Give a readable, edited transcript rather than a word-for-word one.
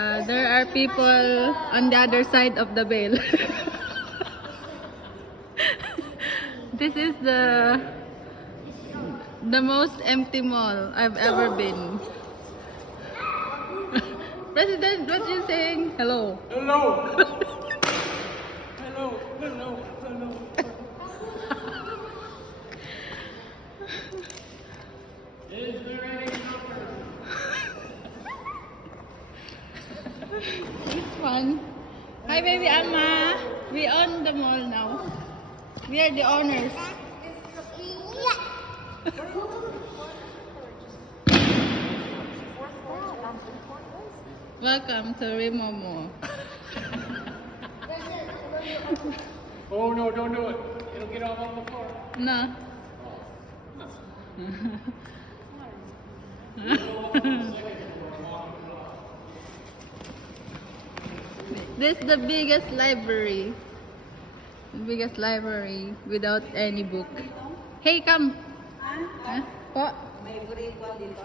There are people on the other side of the veil. This is the most empty mall I've ever been. President, what you saying? Hello. Hello. Hello. Hello. Hello. Is there any number? It's fun. Hi, baby Amma. We own the mall now. We are the owners. Welcome to Remo Mall. Oh no, don't do it. It'll get all on the floor. No. This is the biggest library. The biggest library without any book. Hey, come. Huh? Po? May briefan dito.